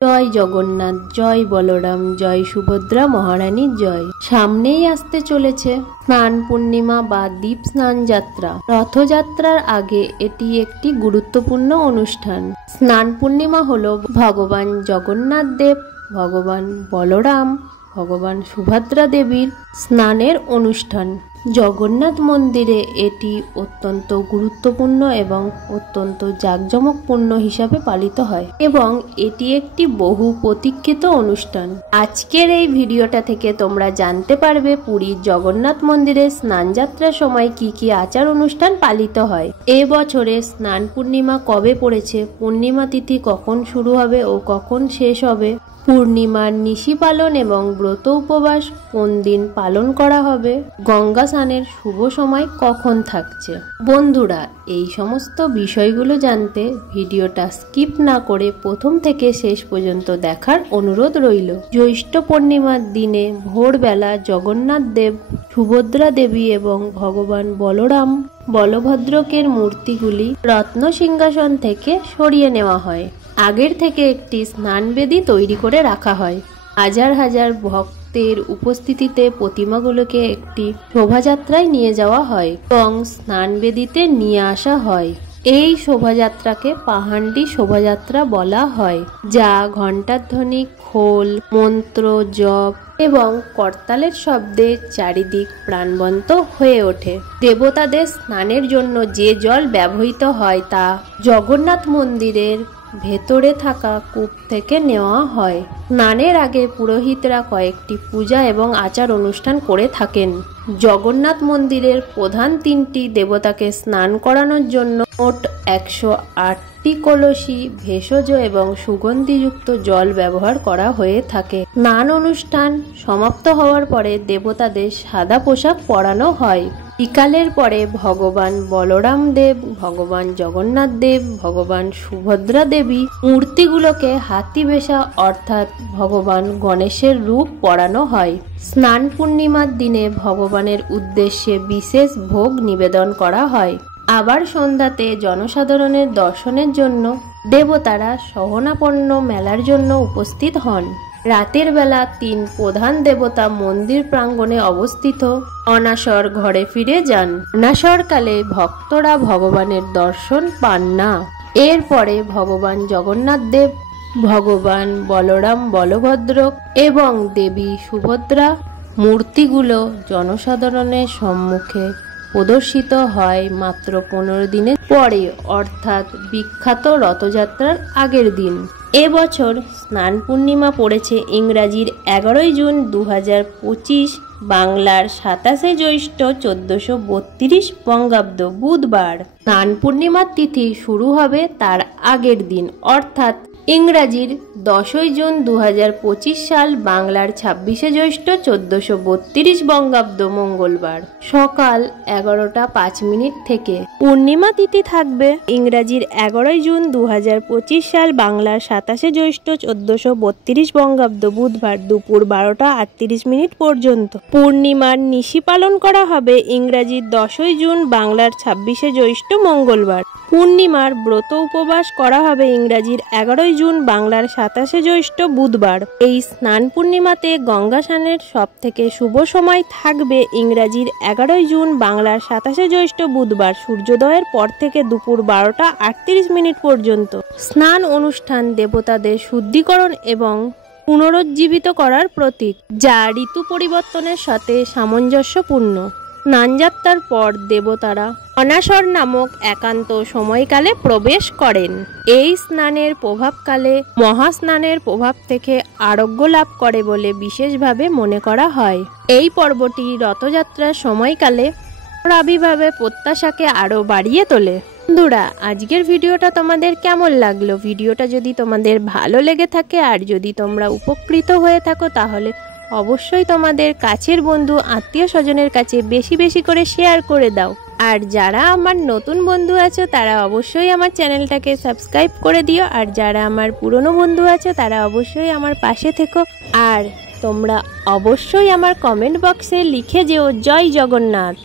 জয় জগন্নাথ, জয় বলরাম, জয় সুভদ্রা মহারানী জয়। সামনেই আসতে চলেছে স্নান পূর্ণিমা বা দীপ স্নান যাত্রা। রথযাত্রার আগে এটি একটি গুরুত্বপূর্ণ অনুষ্ঠান। স্নান পূর্ণিমা হলো ভগবান জগন্নাথ দেব, ভগবান বলরাম, ভগবান সুভদ্রা দেবীর স্নানের অনুষ্ঠান। জগন্নাথ মন্দিরে এটি অত্যন্ত গুরুত্বপূর্ণ এবং অত্যন্ত জাঁকজমকপূর্ণ হিসাবে পালিত হয় এবং এটি একটি বহু প্রতীক্ষিত অনুষ্ঠান। আজকের এই ভিডিওটা থেকে তোমরা জানতে পারবে পুরীর জগন্নাথ মন্দিরে স্নানযাত্রার সময় কি কি আচার অনুষ্ঠান পালিত হয়, এবছরে স্নান পূর্ণিমা কবে পড়েছে, পূর্ণিমা তিথি কখন শুরু হবে ও কখন শেষ হবে, পূর্ণিমার নিশি পালন এবং ব্রত উপবাস কোন দিন পালন করা হবে, গঙ্গা স্নানের শুভ সময় কখন থাকছে। বন্ধুরা, এই সমস্ত বিষয়গুলো জানতে ভিডিওটা স্কিপ না করে প্রথম থেকে শেষ পর্যন্ত দেখার অনুরোধ রইল। জ্যৈষ্ঠ পূর্ণিমার দিনে ভোরবেলা জগন্নাথ দেব, সুভদ্রা দেবী এবং ভগবান বলরাম বলভদ্রকের মূর্তিগুলি রত্ন সিংহাসন থেকে সরিয়ে নেওয়া হয়। আগের থেকে একটি স্নানবেদী তৈরি করে রাখা হয়। হাজার হাজার ভক্তের উপস্থিতিতে প্রতিমাগুলোকে একটি শোভাযাত্রায় নিয়ে যাওয়া হয় এবং স্নানবেদীতে নিয়ে আসা হয়। এই শোভাযাত্রাকে পাহান্ডি শোভাযাত্রা বলা হয়, যা ঘণ্টার ধ্বনি, খোল, মন্ত্র জপ এবং করতালের শব্দে চারিদিক প্রাণবন্ত হয়ে ওঠে। দেবতাদের স্নানের জন্য যে জল ব্যবহৃত হয় তা জগন্নাথ মন্দিরের ভেতরে থাকা কূপ থেকে নেওয়া হয়। স্নানের আগে পুরোহিতরা কয়েকটি পূজা এবং আচার অনুষ্ঠান করে থাকেন। জগন্নাথ মন্দিরের প্রধান তিনটি দেবতাকে স্নান করানোর জন্য মোট 108টি কলসি, ভেষজ এবং সুগন্ধিযুক্ত জল ব্যবহার করা হয়ে থাকে। স্নান অনুষ্ঠান সমাপ্ত হওয়ার পরে দেবতাদের সাদা পোশাক পরানো হয়। বিকালের পরে ভগবান বলরাম দেব, ভগবান জগন্নাথ দেব, ভগবান সুভদ্রা দেবী মূর্তিগুলোকে হাতি বেশা অর্থাৎ ভগবান গণেশের রূপ পরানো হয়। স্নান পূর্ণিমার দিনে ভগবানের উদ্দেশ্যে বিশেষ ভোগ নিবেদন করা হয়। আবার সন্ধ্যাতে জনসাধারণের দর্শনের জন্য দেবতারা সহনাপন্ন মেলার জন্য উপস্থিত হন। রাতের বেলা তিন প্রধান দেবতা মন্দির প্রাঙ্গণে অবস্থিত অনাসর ঘরে ফিরে যান। অনাসরকালে ভক্তরা ভগবানের দর্শন পান না। এরপরে ভগবান জগন্নাথ দেব, ভগবান বলরাম বলভদ্র এবং দেবী সুভদ্রা মূর্তিগুলো জনসাধারণের সম্মুখে প্রদর্শিত হয় মাত্র 15 দিনের পরে, অর্থাৎ বিখ্যাত রথযাত্রার আগের দিন। এবছর স্নান পূর্ণিমা পড়েছে ইংরাজির 11 জুন 2025, বাংলার 27 জ্যৈষ্ঠ 1432 বঙ্গাব্দ বুধবার। স্নান পূর্ণিমার তিথি শুরু হবে তার আগের দিন, অর্থাৎ ইংরাজির 10 জুন 2025 সাল, বাংলার 26 জ্যৈষ্ঠ 1432 বঙ্গাব্দ মঙ্গলবার সকাল 11টা 5 থেকে। পূর্ণিমা তিথি থাকবে ইংরাজির 11 জুন 2025 সাল, বাংলার 27 জ্যৈষ্ঠ 1432 বঙ্গাব্দ বুধবার দুপুর 12টা 38 পর্যন্ত। পূর্ণিমার নিশি পালন করা হবে ইংরাজির 10 জুন, বাংলার 26 জ্যৈষ্ঠ মঙ্গলবার। পূর্ণিমার ব্রত উপবাস করা হবে ইংরাজির 11 জুন, বাংলার 27 জ্যৈষ্ঠ বুধবার। এই স্নান পূর্ণিমাতে গঙ্গা স্নানের সব থেকে শুভ সময় থাকবে ইংরাজির 11 জুন, বাংলার 27 জ্যৈষ্ঠ বুধবার সূর্যোদয়ের পর থেকে দুপুর 12টা 38 পর্যন্ত। স্নান অনুষ্ঠান দেবতাদের শুদ্ধিকরণ এবং পুনরুজ্জীবিত করার প্রতীক, যা ঋতু পরিবর্তনের সাথে সামঞ্জস্যপূর্ণ। স্নানযাত্রার পর দেবতারা অনাসর নামক একান্ত সময়কালে প্রবেশ করেন। এই স্নানের প্রভাবকালে মহাস্নানের প্রভাব থেকে আরোগ্য লাভ করে বলে বিশেষভাবে মনে করা হয়। এই পর্বটি রথযাত্রার সময়কালে আবির্ভাবে প্রত্যাশাকে আরও বাড়িয়ে তোলে। বন্ধুরা, আজকের ভিডিওটা তোমাদের কেমন লাগলো? ভিডিওটা যদি তোমাদের ভালো লেগে থাকে আর যদি তোমরা উপকৃত হয়ে থাকো তাহলে অবশ্যই তোমাদের কাছের বন্ধু আত্মীয় স্বজনের কাছে বেশি বেশি করে শেয়ার করে দাও। আর যারা আমার নতুন বন্ধু আছো তারা অবশ্যই আমার চ্যানেলটাকে সাবস্ক্রাইব করে দিও। আর যারা আমার পুরনো বন্ধু আছো তারা অবশ্যই আমার পাশে থেকো। আর তোমরা অবশ্যই আমার কমেন্ট বক্সে লিখে যেও জয় জগন্নাথ।